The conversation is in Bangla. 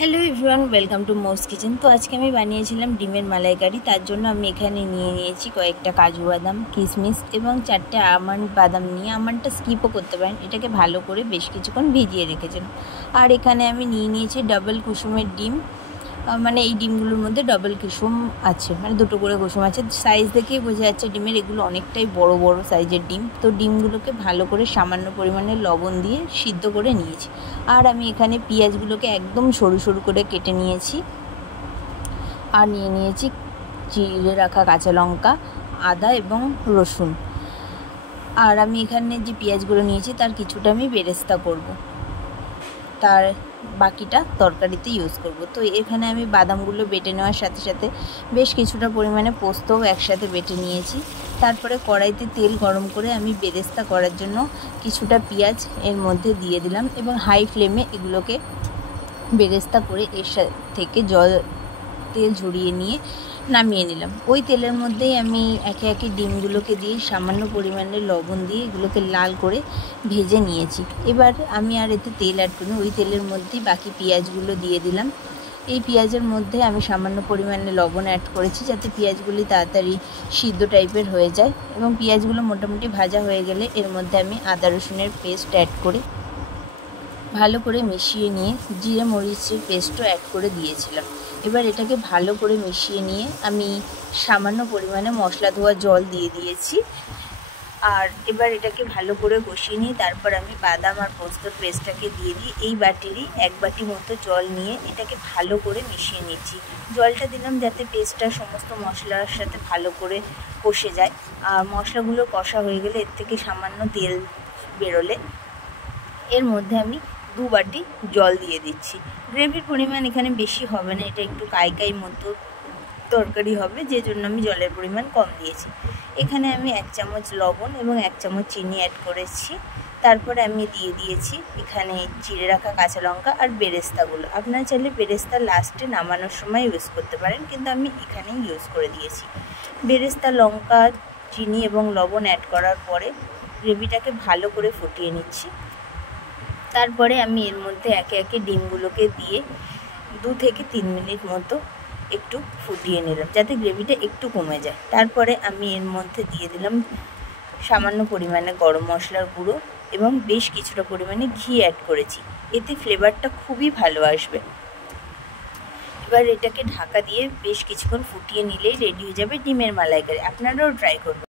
Hello everyone, welcome to Mo's Kitchen. তো আজকে আমি বানিয়েছিলাম ডিমের মালাইকারি। তার জন্য আমি এখানে নিয়ে নিয়েছি কয়েকটা কাজু বাদাম, কিশমিশ এবং 4টে আমন্ড বাদাম নিয়ে, আমন্ডটা স্কিপও করতে পারেন। এটাকে ভালো করে বেশ কিছুক্ষণ ভিজিয়ে রেখেছিলাম। আর এখানে আমি নিয়ে নিয়েছি ডাবল কুসুমের ডিম, মানে এই ডিমগুলোর মধ্যে ডাবল কুসুম আছে, মানে দুটো করে কুসুম আছে। সাইজ দেখেই বোঝা যাচ্ছে ডিমের এগুলো অনেকটাই বড় বড় সাইজের ডিম। তো ডিমগুলোকে ভালো করে সামান্য পরিমাণে লবণ দিয়ে সিদ্ধ করে নিয়েছি। আর আমি এখানে পেঁয়াজগুলোকে একদম সরু সরু করে কেটে নিয়েছি। আর নিয়ে নিয়েছি চিড়ে রাখা কাঁচা লঙ্কা, আদা এবং রসুন। আর আমি এখানে যে পেঁয়াজগুলো নিয়েছি তার কিছুটা আমি বেরেস্তা করব, তার বাকিটা তরকারিতে ইউজ করব। তো এখানে আমি বাদামগুলো বেটে নেওয়ার সাথে সাথে বেশ কিছুটা পরিমাণে পোস্তও একসাথে বেটে নিয়েছি। তারপরে কড়াইতে তেল গরম করে আমি বেরেস্তা করার জন্য কিছুটা পেঁয়াজ এর মধ্যে দিয়ে দিলাম এবং হাই ফ্লেমে এগুলোকে বেরেস্তা করে এর থেকে তেল ঝরিয়ে নিয়ে নামিয়ে নিলাম। ওই তেলের মধ্যেই আমি একে একে ডিমগুলোকে দিয়ে সামান্য পরিমাণে লবণ দিয়ে এগুলোকে লাল করে ভেজে নিয়েছি। এবার আমি আর এতে তেল অ্যাড করিনি, ওই তেলের মধ্যেই বাকি পেঁয়াজগুলো দিয়ে দিলাম। এই পেঁয়াজের মধ্যে আমি সামান্য পরিমাণে লবণ অ্যাড করেছি যাতে পেঁয়াজগুলি তাড়াতাড়ি সিদ্ধ টাইপের হয়ে যায়। এবং পেঁয়াজগুলো মোটামুটি ভাজা হয়ে গেলে এর মধ্যে আমি আদা রসুনের পেস্ট অ্যাড করে ভালো করে মিশিয়ে নিয়ে জিরে মরিচের পেস্টও অ্যাড করে দিয়েছিলাম। এবার এটাকে ভালো করে মিশিয়ে নিয়ে আমি সামান্য পরিমাণে মশলা ধোয়া জল দিয়ে দিয়েছি। আর এবার এটাকে ভালো করে কষিয়ে নিয়ে তারপর আমি বাদাম আর পোস্তর পেস্টটাকে দিয়ে দিই। এই বাটিরই 1 বাটি মতো জল নিয়ে এটাকে ভালো করে মিশিয়ে নিচ্ছি। জলটা দিলাম যাতে পেস্টটা সমস্ত মশলার সাথে ভালো করে কষে যায়। আর মশলাগুলো কষা হয়ে গেলে এর থেকে সামান্য তেল বেরোলে এর মধ্যে আমি 2 বাটি জল দিয়ে দিচ্ছি। গ্রেভির পরিমাণ এখানে বেশি হবে না, এটা একটু কাই মতো তরকারি হবে, যে জন্য আমি জলের পরিমাণ কম দিয়েছি। এখানে আমি 1 চামচ লবণ এবং 1 চামচ চিনি অ্যাড করেছি। তারপরে আমি দিয়ে দিয়েছি এখানে চিড়ে রাখা কাঁচা লঙ্কা আর বেরেস্তাগুলো। আপনারা চাইলে বেরেস্তা লাস্টে নামানোর সময় ইউজ করতে পারেন, কিন্তু আমি এখানেই ইউজ করে দিয়েছি। বেরেস্তা, লঙ্কা, চিনি এবং লবণ অ্যাড করার পরে গ্রেভিটাকে ভালো করে ফুটিয়ে নিচ্ছি। তারপরে আমি এর মধ্যে একে একে ডিমগুলোকে দিয়ে 2 থেকে 3 মিনিট মতো একটু ফুটিয়ে নিলাম যাতে গ্রেভিটা একটু কমে যায়। তারপরে আমি এর মধ্যে দিয়ে দিলাম সামান্য পরিমাণে গরম মশলার গুঁড়ো এবং বেশ কিছুটা পরিমাণে ঘি অ্যাড করেছি, এতে ফ্লেভারটা খুবই ভালো আসবে। এবার এটাকে ঢাকা দিয়ে বেশ কিছুক্ষণ ফুটিয়ে নিলেই রেডি হয়ে যাবে ডিমের মালাইকারি। আপনারাও ট্রাই করবেন।